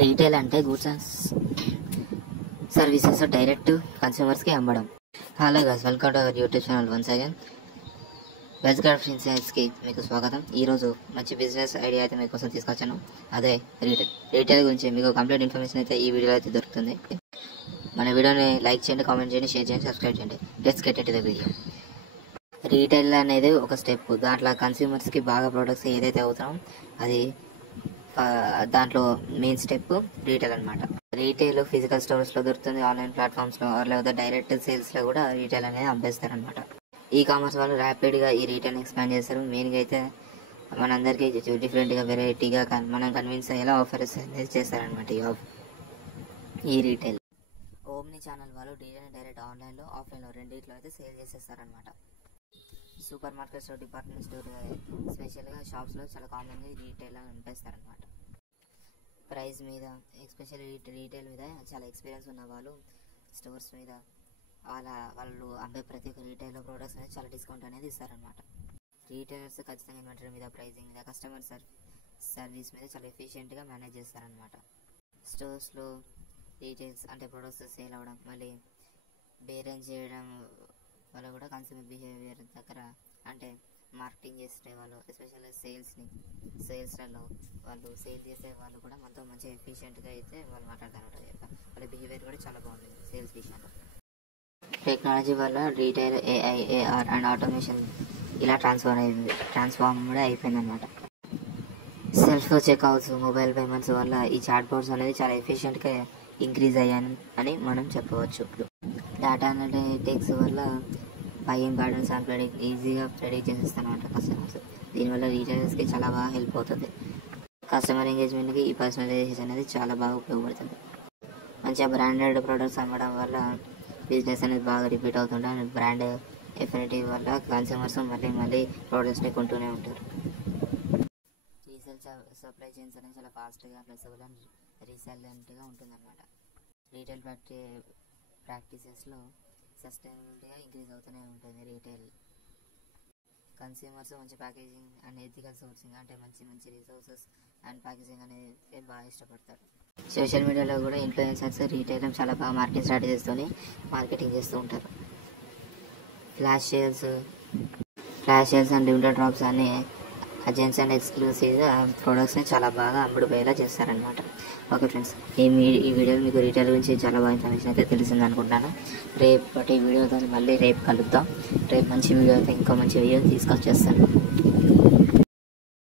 Retail అంటే goods and services direct కన్స్యూమర్స్కి అమ్మడం. Hello guys, welcome to our YouTube channel once again. Veg craft ఇన్సైట్స్కి మీకు స్వాగతం. ఈరోజు మంచి బిజినెస్ ఐడియా అయితే మీకోసం తీసుకొచ్చాను, అదే రీటైల్ గురించి మీకు కంప్లీట్ ఇన్ఫర్మేషన్ అయితే ఈ వీడియోలో అయితే దొరుకుతుంది. మన వీడియోని లైక్ చేయండి, కామెంట్ చేయండి, షేర్ చేయండి, సబ్స్క్రైబ్ చేయండి. Let's get into the video. Retail అనేది ఒక స్టెప్. దాంట్లో కన్స్యూమర్స్కి బాగా ప్రొడక్ట్స్ ఏదైతే అవుతామో అది దాంట్లో మెయిన్ స్టెప్ రీటైల్ అనమాట. రీటైల్ ఫిజికల్ స్టోర్స్లో దొరుకుతుంది, ఆన్లైన్ ప్లాట్ఫామ్స్లో లేదా డైరెక్ట్ సేల్స్లో కూడా రీటైల్ అనేది అమ్మేస్తారనమాట. ఈ కామర్స్ వాళ్ళు ర్యాపిడ్గా ఈ రీటైల్ ఎక్స్పాండ్ చేస్తారు. మెయిన్గా అయితే మనందరికీ డిఫరెంట్గా వెరైటీగా మనం కన్విన్స్ అయ్యేలా ఆఫర్స్ అనేది చేస్తారనమాట ఈ రీటైల్. ఓమ్ని ఛానల్ వాళ్ళు డైరెక్ట్ ఆన్లైన్లో ఆఫ్లైన్లో రెండింటిలో అయితే సేల్ చేసేస్తారనమాట. సూపర్ మార్కెట్స్లో, డిపార్ట్మెంట్ స్టోర్, స్పెషల్గా షాప్స్లో చాలా కామన్గా రీటైల్ అనిపిస్తారనమాట. ప్రైస్ మీద, ఎస్పెషల్లీ రీటైల్ మీద చాలా ఎక్స్పీరియన్స్ ఉన్న వాళ్ళు స్టోర్స్ మీద వాళ్ళు అమ్మే ప్రతి ఒక్క రీటైల్ ప్రోడక్ట్స్ అనేది చాలా డిస్కౌంట్ అనేది ఇస్తారనమాట. రీటైలర్స్ ఖచ్చితంగా ఇన్వెంటరీ మీద, ప్రైసింగ్ మీద, కస్టమర్ సర్వీస్ మీద చాలా ఎఫిషియెంట్గా మేనేజ్ చేస్తారనమాట. స్టోర్స్లో రీటైల్స్ అంటే ప్రొడక్ట్స్ సేల్ అవ్వడం, మళ్ళీ బేరేజ్ చేయడం వల్ల కూడా కన్స్యూమర్ బిహేవియర్ దగ్గర అంటే మార్కెటింగ్ చేసే వాళ్ళు, ఎస్పెషల్లీ సేల్స్లలో వాళ్ళు సేల్ చేసే వాళ్ళు కూడా మనతో మంచిగా ఎఫిషియెంట్గా అయితే వాళ్ళు మాట్లాడతారు. వాళ్ళ బిహేవియర్ కూడా చాలా బాగుంటుంది సేల్స్ విషయంలో. టెక్నాలజీ వల్ల retail AI, AR and automation ఇలా ట్రాన్స్ఫార్మ్ కూడా అయిపోయింది అనమాట. సెల్ఫ్ చెక్అవుట్స్, మొబైల్ పేమెంట్స్ వల్ల ఈ చాట్ బోర్డ్స్ అనేది చాలా ఎఫిషియెంట్గా ఇంక్రీజ్ అయ్యాను అని మనం చెప్పవచ్చు. డేటా అనలిటిక్స్ వల్ల బయింగ్ ప్యాటర్న్స్ అండ్ ఈజీగా ప్రెడిక్ట్ చేసేస్తారనమాట కస్టమర్స్. దీనివల్ల రీటైలర్స్కి చాలా బాగా హెల్ప్ అవుతుంది. కస్టమర్ ఎంగేజ్మెంట్కి ఈ పర్సనలైజేషన్ అనేది చాలా బాగా ఉపయోగపడుతుంది. మంచిగా బ్రాండెడ్ ప్రొడక్ట్స్ అమ్మడం వల్ల బిజినెస్ అనేది బాగా రిపీట్ అవుతుంటే అండ్ బ్రాండ్ ఎఫినిటీ వల్ల కన్స్యూమర్స్ మళ్ళీ ప్రోడక్ట్స్ని కొంటూనే ఉంటారు. రీసేల్ సప్లై చైన్స్ అనేది చాలా ఫాస్ట్గా, ఫ్లెక్సిబుల్ అండ్ రీసెలెంట్గా ఉంటుందన్నమాట. రీటైల్ ప్రాక్టీసెస్లో సస్టైనబిలిటీగా ఇంక్రీజ్ అవుతూనే ఉంటుంది. రీటైల్ కన్స్యూమర్స్ మంచి ప్యాకేజింగ్ అండ్ ఎథికల్ సోర్సింగ్ అంటే మంచి రిసోర్సెస్ అండ్ ప్యాకేజింగ్ అనేది బాగా ఇష్టపడతారు. సోషల్ మీడియాలో కూడా ఇన్ఫ్లుయెన్సర్స్ రీటైల్ చాలా బాగా మార్కెటింగ్ స్ట్రాటజీస్తోని మార్కెటింగ్ చేస్తూ ఉంటారు. Flash sales and limited drops అనే అజెన్స్ అండ్ ఎక్స్క్లూసివ్గా ప్రొడక్ట్స్ని చాలా బాగా అమ్ముడుపోయేలా చేస్తారనమాట. ఓకే ఫ్రెండ్స్, ఈ వీడియోలో మీకు రీటైల్ గురించి చాలా బాగా ఇన్ఫర్మేషన్ అయితే తెలిసింది అనుకుంటున్నాను. రేపటి వీడియోతో మళ్ళీ రేపు కలుద్దాం. రేపు మంచి వీడియో అయితే ఇంకో మంచి వీడియో తీసుకొచ్చేస్తాను.